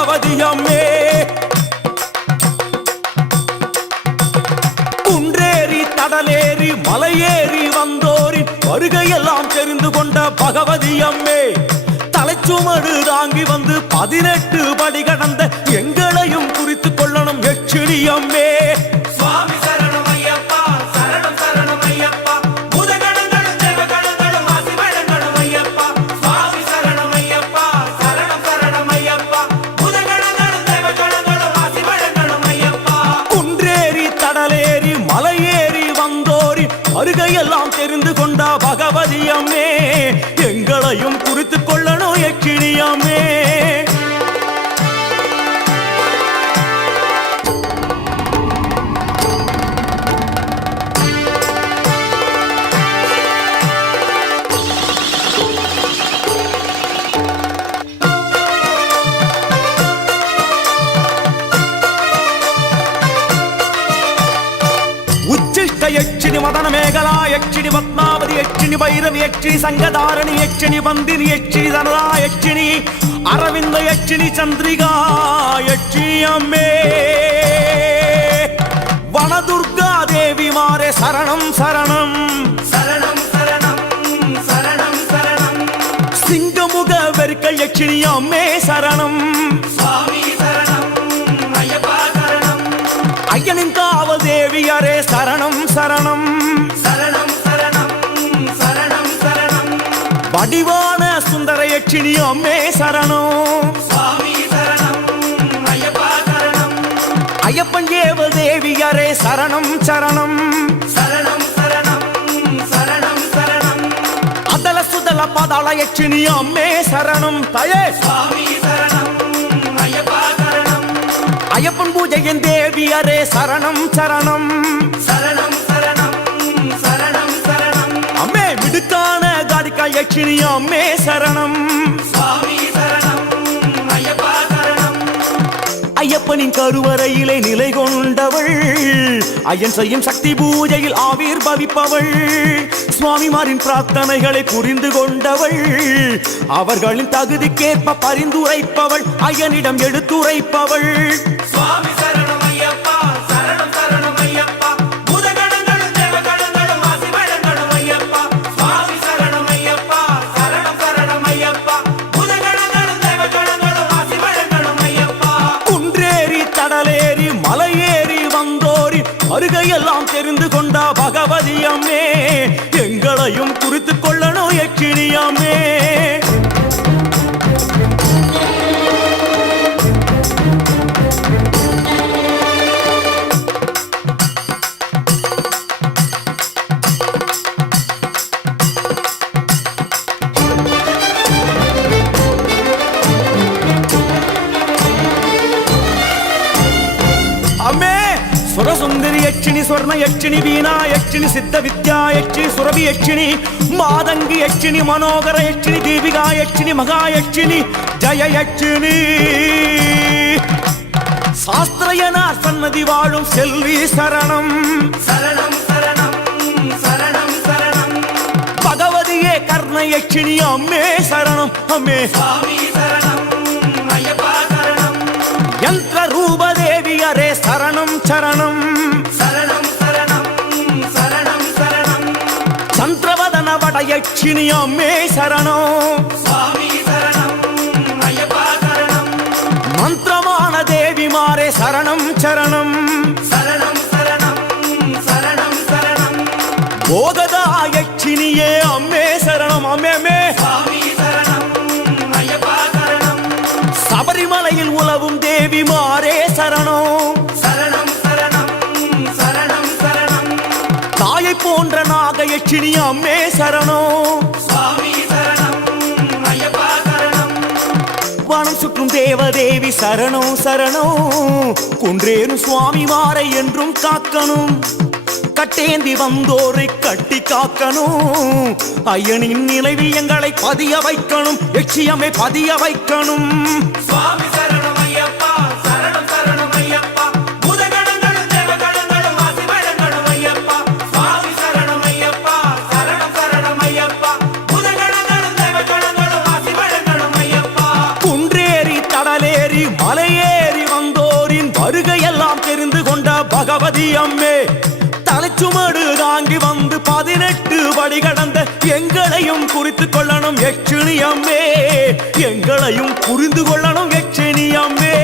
பகவதி அம்மே. குன்றேறி தடலேறி மலையேறி வந்தோரின் வருகையெல்லாம் தெரிந்து கொண்ட பகவதி அம்மே. தலைச்சுமடு தாங்கி வந்து 18 படி கடந்த எங்களையும் குறித்து கொள்ளணும் யட்சிணி அம்மே. சுவாமி சரணம் ஐயப்பா, சரணம் சரணம் ஐயப்பா, பூதகணங்களும் தேவகணங்களும் ஆசி வழங்கணும் ஐயப்பா. சுவாமி சரணம் ஐயப்பா, சரணம் சரணம் ஐயப்பா, பூதகணங்களும் தேவகணங்களும் ஆசி வழங்கணும் ஐயப்பா. குன்றேறி தடலேறி மலையேறி வந்தோரி வருகையெல்லாம் தெரிந்து கொண்ட பகவதி அம்மே. எங்களையும் குறித்து கொள்ளணும் யட்சிணி அம்மே. யட்சிணி மதன மேகலா யட்சிணி பத்மாவதி யட்சிணி பைரவி யட்சிணி சங்கதாரணி யட்சிணி பந்தினி யட்சிணி தனதா யட்சிணி அரவிந்த யட்சிணி சந்திரிகா யட்சிணி அம்மே. வனதுர்கா தேவி மாரே சரணம் சரணம் சரணம் சரணம் சரணம் சரணம். சிங்கமுக வெறுக்க யட்சிணி அம்மே சரணம். சுவாமி சரணம் ஐயப்பா சரணம். ஐயனின் காவல் தேவியரே சரணம் சரணம் சரணம் சரணம் சரணம் சரணம். வடிவான சுந்தர யட்சிணி அம்மே சரணம். சுவாமி சரணம் ஐயப்பா சரணம். ஐயப்பன் ஏவ தேவியரே சரணம் சரணம் சரணம் சரணம் சரணம் சரணம். அதல சுதல பதாள யட்சிணி அம்மே சரணம் தயே. சுவாமி சரணம் ஐயப்பா சரணம். ஐயப்பன் பூஜையின் தேவியரே சரணம் சரணம் சரணம் சரணம் சரணம் சரணம். அம்மே மிடுக்கான காடிக்கா யட்சிணி அம்மே சரணம். சுவாமி சரணம் ஐயப்பா சரணம். ஐயப்பனின் கருவறையிலே நிலை கொண்டவள், ஐயன் செய்யும் சக்தி பூஜையில் ஆவிர் பவிப்பவள், சுவாமிமாரின் பிரார்த்தனைகளை புரிந்து கொண்டவள், அவர்களின் தகுதிக்கேற்ப பரிந்துரைப்பவள், ஐயனிடம் எடுத்துரைப்பவள். சுவாமி சரணம் ஐயப்பா, சரணம் சரணம் ஐயப்பா, பூதகணங்களும் தேவகணங்களும் ஆசி வழங்கணும் ஐயப்பா. சுவாமி சரணம் ஐயப்பா, சரணம் சரணம் ஐயப்பா, பூதகணங்களும் தேவகணங்களும் ஆசி வழங்கணும் ஐயப்பா. குன்றேறி தடலேறி மலையேறி வந்தோரி வருகையெல்லாம் தெரிந்து கொண்ட பகவதி அம்மே. எங்களையும் குறித்து கொள்ளணும் யட்சிணி அம்மே. சுரசுந்தரி யட்சிணி ஸ்வர்ண யட்சிணி வீணா யட்சிணி சித்த வித்யா யட்சிணி சுரபி யட்சிணி மாதங்கி யட்சிணி மனோகர யட்சிணி தீபிகா யட்சிணி மகா யட்சிணி ஜய யட்சிணி சாஸ்திரயனார் சன்னதி வாழும் செல்வி சரணம். சரணம் சரணம் சரணம் சரணம். பகவதியே கர்ண யட்சிணி அம்மே சரணம் அம்மே. சுவாமி சரணம் ஐயப்பா சரணம். யந்திர ரூப தேவியரே சரணம் சரணம் சரணம் சரணம் சரணம் சரணம். சந்திரவதன வட யட்சிணி அம்மே சரணம். சுவாமி சரணம் ஐயப்பா சரணம். மந்திரமான தேவிமாரே சரணம் சரணம் சரணம் சரணம் சரணம் சரணம். போகதா யட்சிணியே அம்மே சரணம் அம்மே அம்மே. சுவாமி சரணம் ஐயப்பா சரணம். சபரிமலையில் உலவும் தேவிமாரே சரணம். சரணம் சரணம் சரணம் சரணம். தாயை போன்ற நாக யட்சிணி அம்மே சரணம். சுவாமி சரணம் ஐயப்பா சரணம். வனம் சுற்றும் தேவதேவி சரணம் சரணம். குன்றேறும் சுவாமிமாரை என்றும் காக்கணும், கட்டேந்தி வந்தோரை கட்டி காக்கணும், ஐயனின் நினைவில் எங்களை பதிய வைக்கணும், யட்சியமே பதிய வைக்கணும். சுவாமி சரணம் ஐயப்பா, சரணம் சரணம் ஐயப்பா, பூதகணங்களும் தேவகணங்களும் ஆசி வழங்கணும் ஐயப்பா. சுவாமி சரணம் ஐயப்பா, சரணம் சரணம் ஐயப்பா, பூதகணங்களும் தேவகணங்களும் ஆசி வழங்கணும் ஐயப்பா. குன்றேறி தடலேறி மலை பகவதி அம்மே தலைச்சுமடு தாங்கி வந்து 18 படி கடந்த எங்களையும் குறித்து கொள்ளணும் யட்சிணி அம்மே, எங்களையும் புரிந்து கொள்ளணும் யட்சிணி அம்மே.